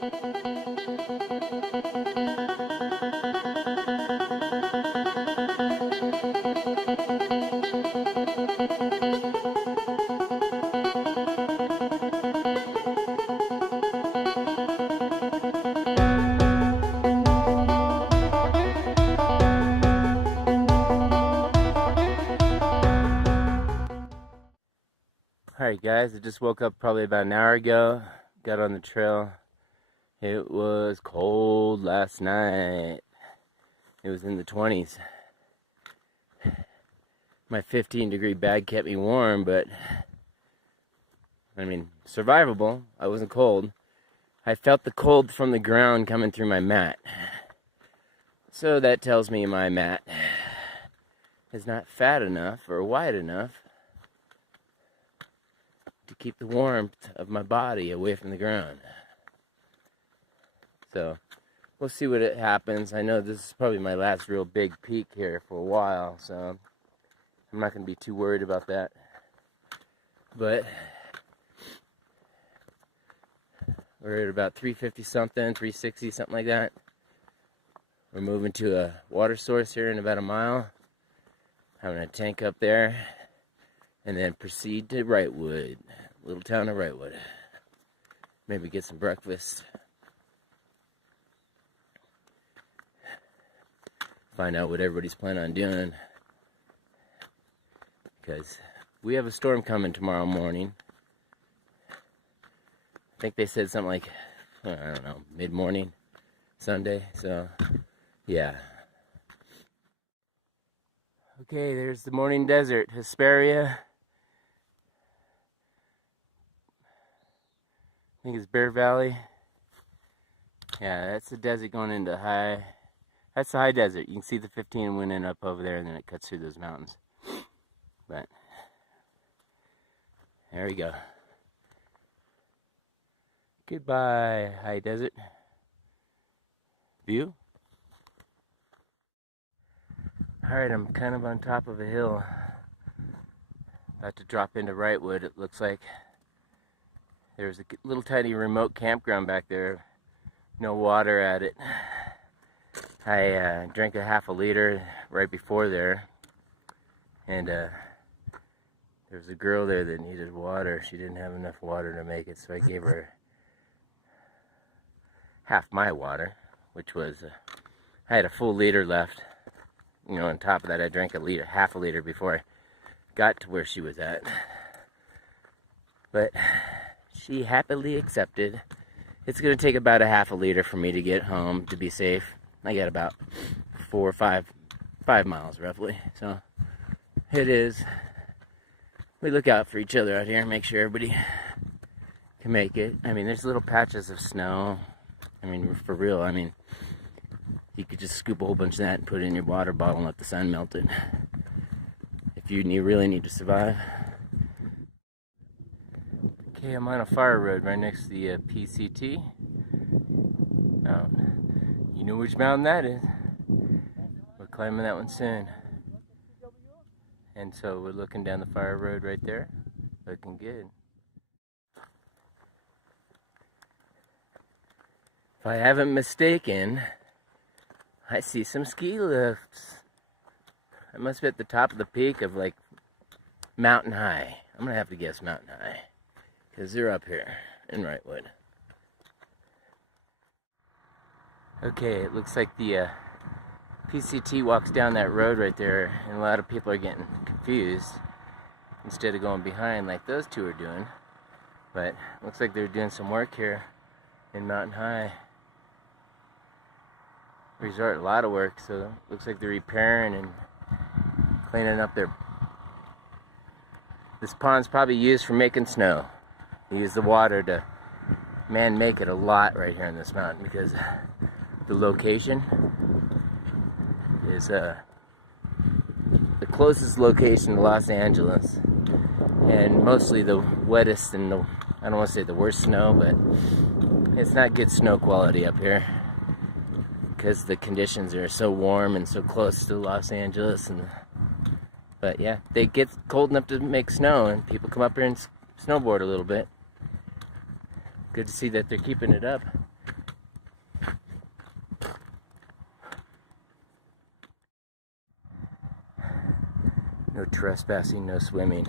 Alright guys, I just woke up probably about an hour ago, got on the trail. It was cold last night. It was in the 20s. My 15-degree bag kept me warm, but I mean, survivable. I wasn't cold. I felt the cold from the ground coming through my mat. So that tells me my mat is not fat enough or wide enough to keep the warmth of my body away from the ground. So we'll see what happens. I know this is probably my last real big peak here for a while, so I'm not going to be too worried about that. But we're at about 350 something, 360, something like that. We're moving to a water source here in about a mile. Having a tank up there. And then proceed to Wrightwood, little town of Wrightwood. Maybe get some breakfast. Find out what everybody's planning on doing. Because we have a storm coming tomorrow morning. I think they said something like, I don't know, mid-morning, Sunday. So, yeah. Okay, there's the morning desert, Hesperia. I think it's Bear Valley. Yeah, that's the desert going into high. That's the high desert. You can see the 15 winning up over there, and then it cuts through those mountains. But there we go. Goodbye, high desert. View. Alright, I'm kind of on top of a hill. About to drop into Wrightwood, it looks like. There's a little tiny remote campground back there. No water at it. I drank a half a liter right before there. And there was a girl there that needed water. She didn't have enough water to make it, so I gave her half my water, which was, I had a full liter left. You know, on top of that, I drank half a liter before I got to where she was at. But she happily accepted. It's going to take about a half a liter for me to get home to be safe. I got about 4 or 5 miles roughly. So it is. We look out for each other out here, make sure everybody can make it. I mean, there's little patches of snow. I mean, for real, I mean, you could just scoop a whole bunch of that and put it in your water bottle and let the sun melt it. If you really need to survive. Okay, I'm on a fire road right next to the PCT mountain. You know which mountain that is. We're climbing that one soon. And so we're looking down the fire road right there. Looking good. If I haven't mistaken, I see some ski lifts. I must be at the top of the peak of like Mountain High. I'm gonna have to guess Mountain High, because they're up here in Wrightwood. Okay, it looks like the PCT walks down that road right there, and a lot of people are getting confused instead of going behind like those two are doing. But it looks like they're doing some work here in Mountain High Resort, a lot of work. So it looks like they're repairing and cleaning up their. This pond's probably used for making snow. They use the water to make it a lot right here in this mountain, because the location is the closest location to Los Angeles, and mostly the wettest and the, I don't want to say the worst snow, but it's not good snow quality up here because the conditions are so warm and so close to Los Angeles. And but yeah, they get cold enough to make snow, and people come up here and snowboard a little bit. Good to see that they're keeping it up. No trespassing, no swimming.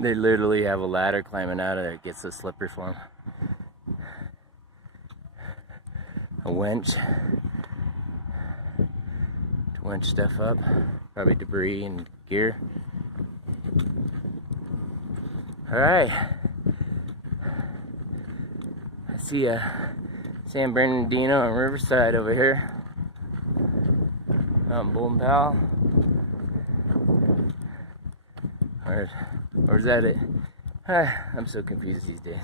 They literally have a ladder climbing out of there. It gets so slippery for them. A winch to winch stuff up. Probably debris and gear. Alright. I see a San Bernardino and Riverside over here. Out in Bolton Powell. Or is that it? I'm so confused these days.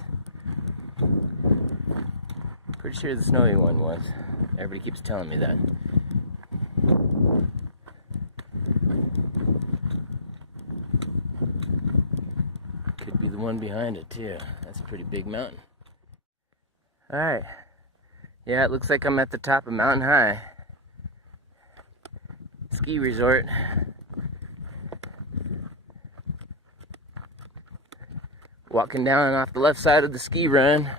Pretty sure the snowy one was. Everybody keeps telling me that. Could be the one behind it too. That's a pretty big mountain. Alright. Yeah, it looks like I'm at the top of Mountain High ski resort. Walking down off the left side of the ski run.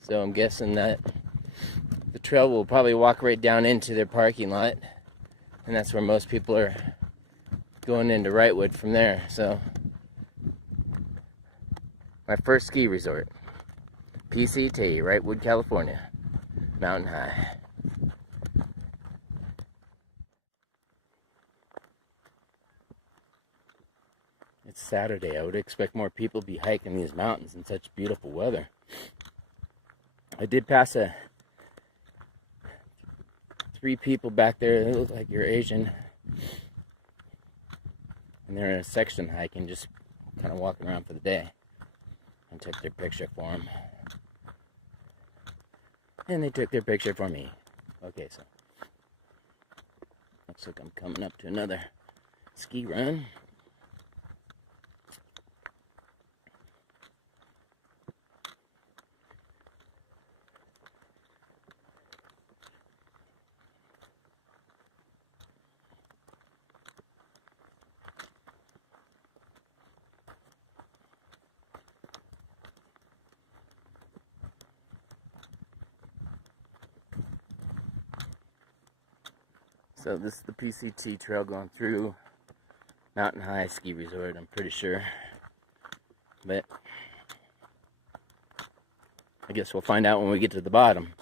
So I'm guessing that the trail will probably walk right down into their parking lot, and that's where most people are going into Wrightwood from there. So my first ski resort, PCT, Wrightwood, California, Mountain High. It's Saturday. I would expect more people to be hiking these mountains in such beautiful weather. I did pass three people back there that look like you're Asian, and they're in a section hiking, just kind of walking around for the day. I took their picture for them, and they took their picture for me. Okay, so looks like I'm coming up to another ski run. So this is the PCT trail going through Mountain High Ski Resort, I'm pretty sure. But I guess we'll find out when we get to the bottom.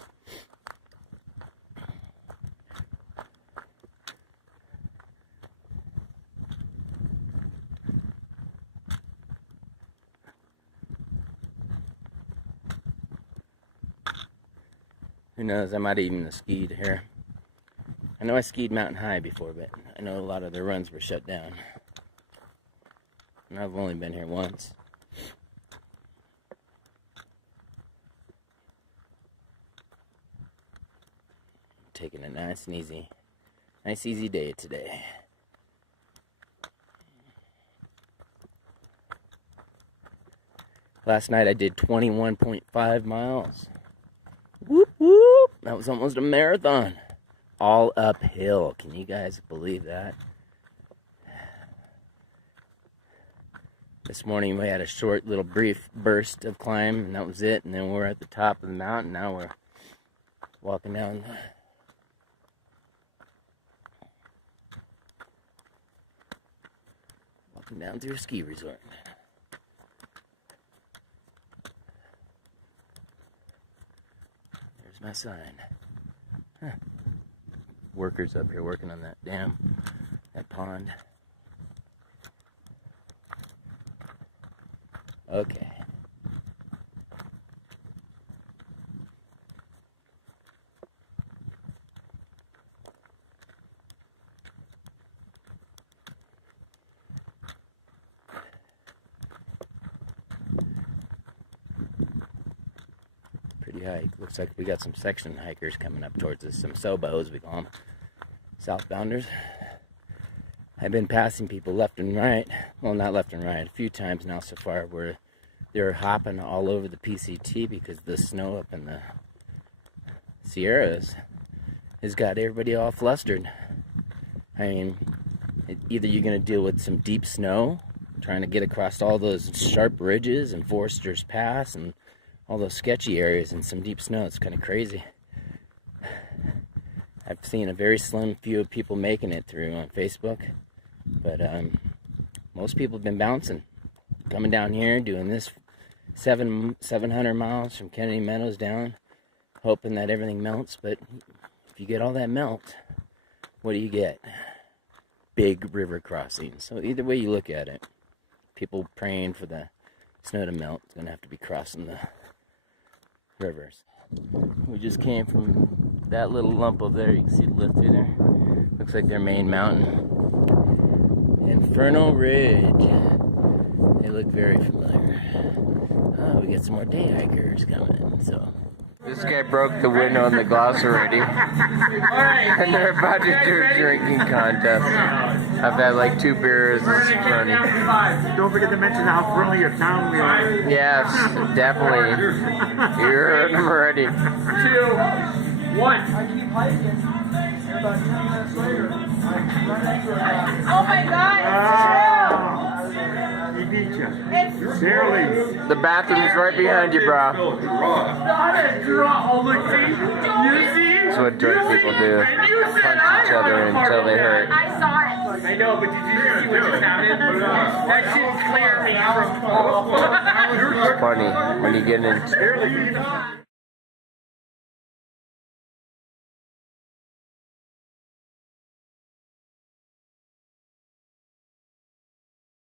Who knows, I might even have skied here. I know I skied Mountain High before, but I know a lot of their runs were shut down. And I've only been here once. Taking a nice easy day today. Last night I did 21.5 miles. Whoop whoop! That was almost a marathon. All uphill. Can you guys believe that? This morning we had a short little brief burst of climb, and that was it. And then we're at the top of the mountain. Now we're walking down through a ski resort. There's my sign. Huh. Workers up here working on that dam, that pond. Okay. pretty hike. Looks like we got some section hikers coming up towards us, some Sobos we call them, southbounders. I've been passing people left and right, well not left and right, a few times now so far where they're hopping all over the PCT because the snow up in the Sierras has got everybody all flustered. I mean, either you're going to deal with some deep snow, trying to get across all those sharp ridges and Forrester's Pass and all those sketchy areas and some deep snow. It's kind of crazy. I've seen a very slim few of people making it through on Facebook, but most people have been bouncing, coming down here, doing this 700 miles from Kennedy Meadows down, hoping that everything melts. But if you get all that melt, what do you get? Big river crossings. So either way you look at it, people praying for the snow to melt is going to have to be crossing the rivers. We just came from that little lump over there. You can see the lift through there. Looks like their main mountain. Inferno Ridge. They look very familiar. Oh, we got some more day hikers coming. So this guy broke the window on the glass already. And they're about to do a drinking contest. I've had like 2 beers. It's funny. Don't forget to mention how friendly your town we are. Yes, definitely. You heard them already. 2, 1. Oh my God! He beat you. Barely. The bathroom's right behind you, bro. That's what drunk people do. Punch each other until they hurt. I saw it. I know, but did you see what just happened? That shit cleared me from all. It's funny when you get into